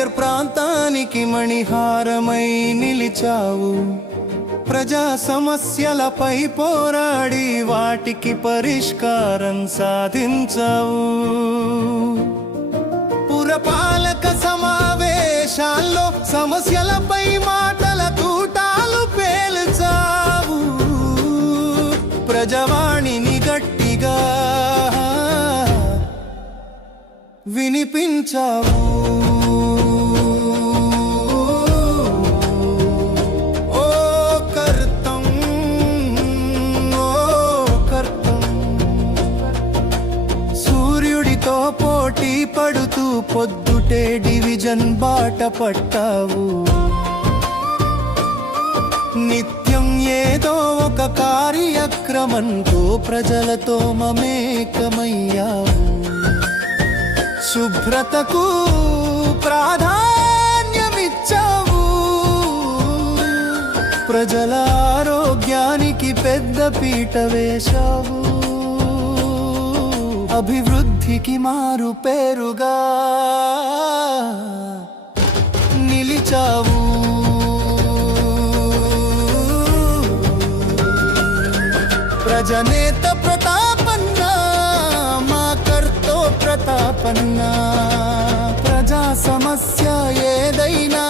నగర్ ప్రాంతానికి మణిహారమై నిలిచావు. ప్రజా సమస్యలపై పోరాడి వాటికి పరిష్కారం సాధించావు. పురపాలక సమావేశాల్లో సమస్యలపై మాటల తూటాలు పేల్చావు. ప్రజవాణిని గట్టిగా వినిపించావు. పొద్దుటే డివిజన్ బాట పట్టావు. నిత్యం ఏదో ఒక కార్యక్రమంతో ప్రజలతో మమేకమయ్యావు. శుభ్రతకు ప్రాధాన్యమిచ్చావు. ప్రజల ఆరోగ్యానికి పెద్ద పీట వేశావు. అభివృద్ధికి మారు పేరుగా నిలిచావు. ప్రజనేత ప్రతాపన్న మా కర్తో ప్రతాపన్న. ప్రజా సమస్య ఏదైనా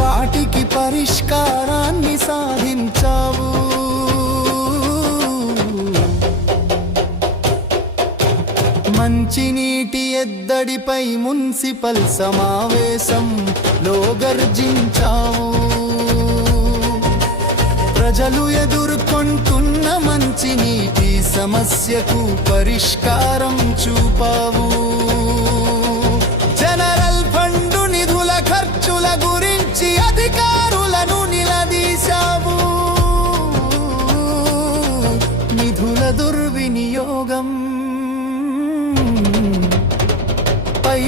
వాటికి పరిష్కారాన్ని సాధించావు. మంచినీటి ఎద్దడిపై మున్సిపల్ సమావేశం లో గర్జించావు ప్రజలు ఎదుర్కొంటున్న మంచినీటి సమస్యకు పరిష్కారం చూపావు. జనరల్ ఫండు నిధుల ఖర్చుల గురించి అధికారులను నిలదీశావు. నిధుల దుర్వినియోగం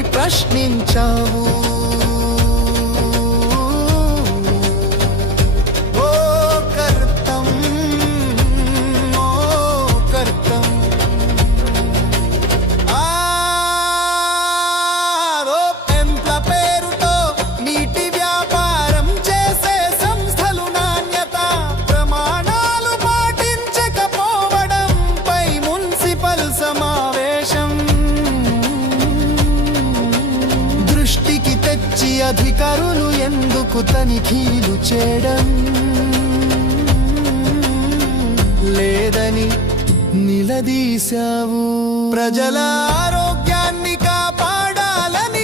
ప్రశ్నించావు. అధికారులు ఎందుకు తనిఖీలు చేయడం? లేదని నిలదీశావు. ప్రజల ఆరో